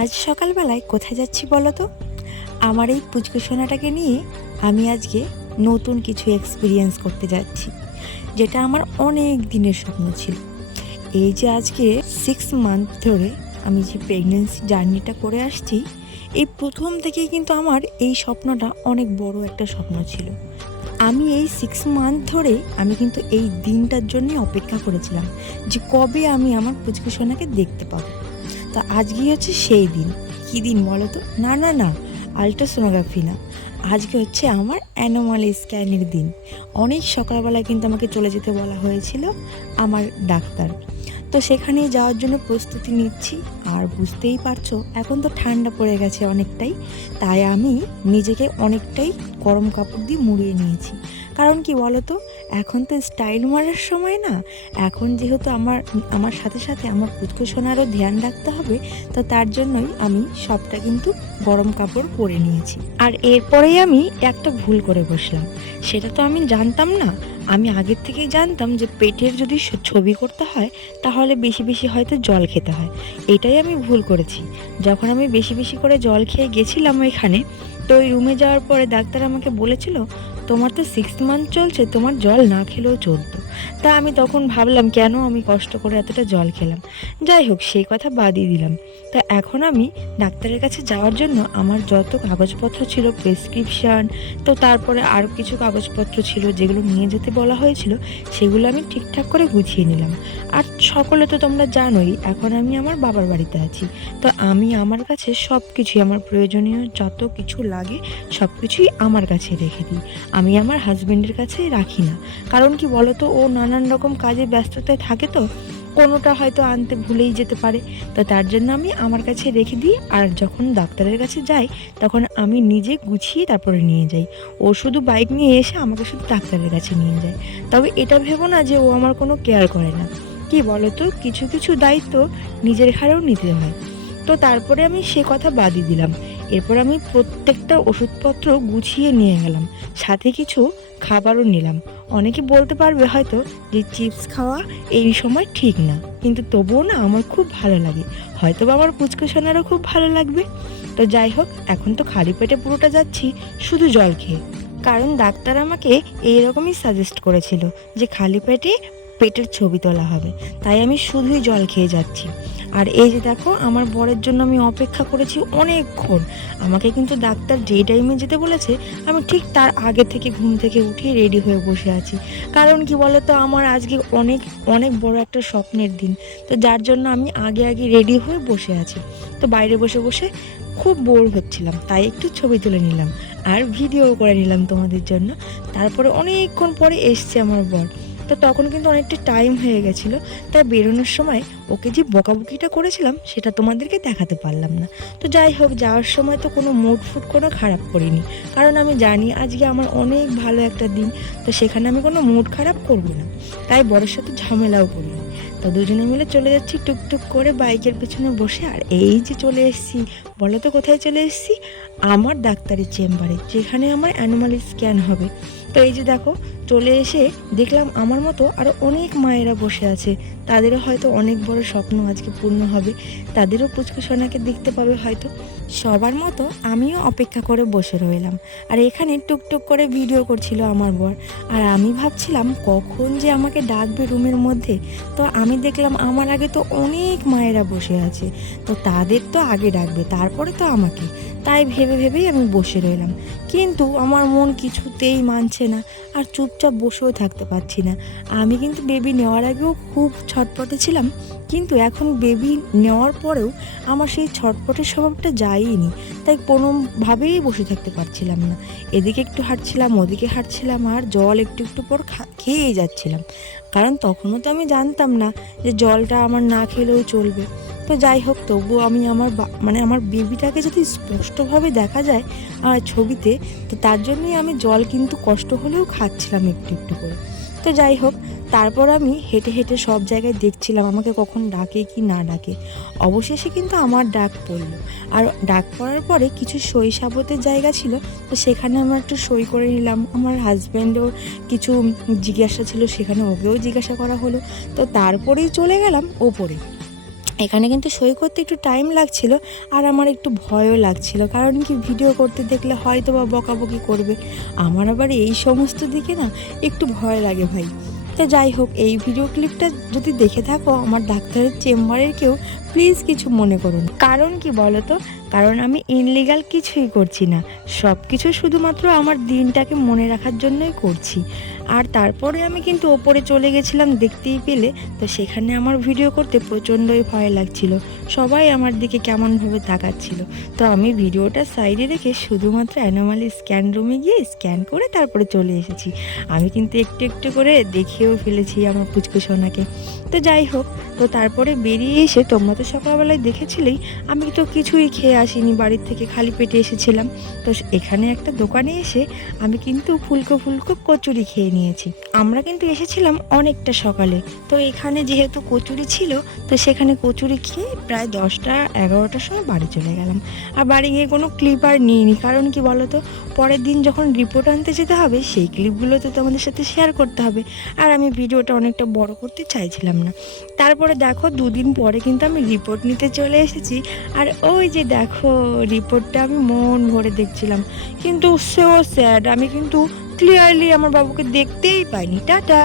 আজ সকালবেলায় কোথায় যাচ্ছি বলো তো? আমার এই পুচকু সোনাটাকে নিয়ে আমি আজকে নতুন কিছু এক্সপিরিয়েন্স করতে যাচ্ছি, যেটা আমার অনেক দিনের স্বপ্ন ছিল। এই যে আজকে সিক্স মান্থ ধরে আমি যে প্রেগনেন্সি জার্নিটা করে আসছি, এই প্রথম থেকেই কিন্তু আমার এই স্বপ্নটা অনেক বড় একটা স্বপ্ন ছিল। আমি এই সিক্স মান্থ ধরে আমি কিন্তু এই দিনটার জন্যই অপেক্ষা করেছিলাম যে কবে আমি আমার পুচকু সোনাকে দেখতে পাবো। তা আজকে হচ্ছে সেই দিন। কি দিন বলো তো? না না না আলট্রাসোনোগ্রাফি না। আজকে হচ্ছে আমার অ্যানোমাল স্ক্যানের দিন। অনেক সকালবেলায় কিন্তু আমাকে চলে যেতে বলা হয়েছিল আমার ডাক্তার। তো সেখানে যাওয়ার জন্য প্রস্তুতি নিচ্ছি। আর বুঝতেই পারছ, এখন তো ঠান্ডা পড়ে গেছে অনেকটাই, তাই আমি নিজেকে অনেকটাই গরম কাপড় দিয়ে মুড়িয়ে নিয়েছি। কারণ কি বলো তো এখন তো স্টাইল মারার সময় না, এখন যেহেতু আমার আমার সাথে সাথে আমার পুচকু সোনারও ধ্যান রাখতে হবে, তো তার জন্যই আমি সবটা কিন্তু গরম কাপড় পরে নিয়েছি। আর এরপরেই আমি একটা ভুল করে বসলাম, সেটা তো আমি জানতাম না আমি আগের থেকেই জানতাম যে পেটের যদি ছবি করতে হয়, তাহলে বেশি বেশি হয়তো জল খেতে হয়। এটাই আমি ভুল করেছি। যখন আমি বেশি বেশি করে জল খেয়ে গেছিলাম ওইখানে, তো ওই রুমে যাওয়ার পরে ডাক্তার আমাকে বলেছিল তোমার তো সিক্স মান্থ চলছে, তোমার জল না খেলেও চলতো। তা আমি তখন ভাবলাম, কেন আমি কষ্ট করে এতটা জল খেলাম? যাই হোক, সেই কথা বাদই দিলাম। তা এখন আমি ডাক্তারের কাছে যাওয়ার জন্য আমার যত কাগজপত্র ছিল প্রেসক্রিপশান তো তারপরে আরও কিছু কাগজপত্র ছিল, যেগুলো নিয়ে যেতে বলা হয়েছিল, সেগুলো আমি ঠিকঠাক করে গুছিয়ে নিলাম। আর সকলে তো তোমরা জানোই, এখন আমি আমার বাবার বাড়িতে আছি। তো আমি আমার কাছে সব কিছুই আমার প্রয়োজনীয় যত কিছু লাগে সব কিছুই আমার কাছে রেখে দিই। আমি আমার হাজব্যান্ডের কাছে রাখি না। কারণ কি বলতো, ও নানান রকম কাজে ব্যস্ততায় থাকে তো, কোনোটা হয়তো আনতে ভুলেই যেতে পারে। তো তার জন্য আমি আমার কাছে রেখে দিই, আর যখন ডাক্তারের কাছে যাই, তখন আমি নিজে গুছিয়ে তারপরে নিয়ে যাই। ও শুধু বাইক নিয়ে এসে আমাকে শুধু ডাক্তারের কাছে নিয়ে যায়। তবে এটা ভেবো না যে ও আমার কোনো কেয়ার করে না। কি বলো তো কিছু কিছু দায়িত্ব নিজের ঘাড়েও নিতে হয়। তো তারপরে আমি সে কথা বাদই দিলাম। এরপর আমি প্রত্যেকটা ওষুধপত্র গুছিয়ে নিয়ে গেলাম। সাথে কিছু খাবারও নিলাম। অনেকে বলতে পারবে হয়তো যে চিপস খাওয়া এই সময় ঠিক না, কিন্তু তবুও না আমার খুব ভালো লাগে। হয়তো বা আমার পুচকু সোনারও খুব ভালো লাগবে। তো যাই হোক, এখন তো খালি পেটে পুরোটা যাচ্ছি, শুধু জল খেয়ে। কারণ ডাক্তার আমাকে এইরকমই সাজেস্ট করেছিল যে খালি পেটে পেটের ছবি তোলা হবে। তাই আমি শুধুই জল খেয়ে যাচ্ছি। আর এই যে দেখো, আমার বরের জন্য আমি অপেক্ষা করেছি অনেকক্ষণ। আমাকে কিন্তু ডাক্তার যে টাইমে যেতে বলেছে, আমি ঠিক তার আগে থেকে ঘুম থেকে উঠে রেডি হয়ে বসে আছি। কারণ কি বলতো, আমার আজকে অনেক অনেক বড় একটা স্বপ্নের দিন। তো যার জন্য আমি আগে আগে রেডি হয়ে বসে আছি। তো বাইরে বসে বসে খুব বোর হচ্ছিলাম, তাই একটু ছবি তুলে নিলাম আর ভিডিও করে নিলাম তোমাদের জন্য। তারপরে অনেকক্ষণ পরে এসছে আমার বর। তো তখন কিন্তু অনেকটা টাইম হয়ে গেছিল। তাই বেরোনোর সময় ওকে যে বকাবকিটা করেছিলাম, সেটা তোমাদেরকে দেখাতে পারলাম না। তো যাই হোক, যাওয়ার সময় তো কোনো মুড ফুড কোনো খারাপ করিনি। কারণ আমি জানি আজকে আমার অনেক ভালো একটা দিন, তো সেখানে আমি কোনো মুড খারাপ করব না। তাই বড়ের সাথে ঝামেলাও করিনি। তো দুজনে মিলে চলে যাচ্ছি টুকটুক করে বাইকের পেছনে বসে। আর এই যে চলে এসেছি, বলো তো কোথায় চলে এসেছি? আমার ডাক্তারের চেম্বারে, যেখানে আমার অ্যানিমাল স্ক্যান হবে। তো এই যে দেখো, চলে এসে দেখলাম আমার মতো আরও অনেক মায়েরা বসে আছে। তাদেরও হয়তো অনেক বড় স্বপ্ন আজকে পূর্ণ হবে। তাদেরও পুচকু সোনাকে দেখতে পাবে হয়তো। সবার মতো আমিও অপেক্ষা করে বসে রইলাম। আর এখানে টুকটুক করে ভিডিও করছিল আমার বর। আর আমি ভাবছিলাম, কখন যে আমাকে ডাকবে রুমের মধ্যে? তো আমি দেখলাম, আমার আগে তো অনেক মায়েরা বসে আছে। তো তাদের তো আগে ডাকবে, তারপরে তো আমাকে। তাই ভেবে ভেবেই আমি বসে রইলাম। কিন্তু আমার মন কিছুতেই মানছে না আর চুপচাপ বসেও থাকতে পারছি না। আমি কিন্তু বেবি নেওয়ার আগেও খুব ছটপটে ছিলাম। কিন্তু এখন বেবি নেওয়ার পরেও আমার সেই ছটপটের স্বভাবটা যায়নি তাই কোনোভাবেই বসে থাকতে পারছিলাম না। এদিকে একটু হাঁটছিলাম, ওদিকে হাঁটছিলাম আর জল একটু একটু পর খেয়েই যাচ্ছিলাম। কারণ তখনও তো আমি জানতাম না যে জলটা আমার না খেলেও চলবে। তো যাই হোক, তবুও আমি আমার মানে আমার বেবিটাকে যদি স্পষ্টভাবে দেখা যায় আমার ছবিতে, তো তার জন্যই আমি জল কিন্তু কষ্ট হলেও খাচ্ছিলাম একটু একটু করে। তো যাই হোক, তারপর আমি হেঁটে হেঁটে সব জায়গায় দেখছিলাম আমাকে কখন ডাকে কি না ডাকে। অবশেষে কিন্তু আমার ডাক পড়ল। আর ডাক পড়ার পরে কিছু সই সাবতের জায়গা ছিল, তো সেখানে আমার একটু সই করে নিলাম। আমার হাজব্যান্ডও কিছু জিজ্ঞাসা ছিল, সেখানে ওকেও জিজ্ঞাসা করা হলো। তো তারপরেই চলে গেলাম ওপরে। এখানে কিন্তু সই করতে একটু টাইম লাগছিল আর আমার একটু ভয়ও লাগছিল। কারণ কি ভিডিও করতে দেখলে হয়তো বা বকাবকি করবে। আমার আবার এই সমস্ত দিকে না একটু ভয় লাগে ভাই। তো যাই হোক, এই ভিডিও ক্লিপটা যদি দেখে থাকো আমার ডাক্তারের চেম্বারের কেউ প্লিজ কিছু মনে করুন। কারণ কি বলো তো কারণ আমি ইনলিগাল কিছুই করছি না। সব কিছু শুধুমাত্র আমার দিনটাকে মনে রাখার জন্যই করছি। আর তারপরে আমি কিন্তু ওপরে চলে গেছিলাম দেখতেই পেলে। তো সেখানে আমার ভিডিও করতে প্রচণ্ডই ভয় লাগছিল। সবাই আমার দিকে কেমনভাবে তাকাচ্ছিল। তো আমি ভিডিওটা সাইডে রেখে শুধুমাত্র অ্যানোমালি স্ক্যান রুমে গিয়ে স্ক্যান করে তারপরে চলে এসেছি। আমি কিন্তু একটু একটু করে দেখেও ফেলেছি আমার পুচকু সোনাকে। তো যাই হোক, তো তারপরে বেরিয়ে এসে তোমরা তো সকালবেলায় দেখেছিলেই, আমি তো কিছুই খেয়ে আসিনি, বাড়ির থেকে খালি পেটে এসেছিলাম। তো এখানে একটা দোকানে এসে আমি কিন্তু ফুলকো ফুলকো কচুরি খেয়ে নিয়েছি। আমরা কিন্তু এসেছিলাম অনেকটা সকালে। তো এখানে যেহেতু কচুরি ছিল, তো সেখানে কচুরি খেয়ে প্রায় দশটা, এগারোটার সময় বাড়ি চলে গেলাম। আর বাড়ি গিয়ে কোনো ক্লিপ আর নিইনি। কারণ কি বলো তো পরের দিন যখন রিপোর্ট আনতে যেতে হবে, সেই ক্লিপগুলো তো তোমাদের সাথে শেয়ার করতে হবে। আর আমি ভিডিওটা অনেকটা বড় করতে চাইছিলাম না। তারপরে দেখো, দুদিন পরে কিন্তু আমি রিপোর্ট নিতে চলে এসেছি। আর ওই যে দেখো রিপোর্টটা আমি মন ভরে দেখছিলাম। কিন্তু সো স্যাড আমি কিন্তু ক্লিয়ারলি আমার বাবুকে দেখতেই পাইনি। টাটা।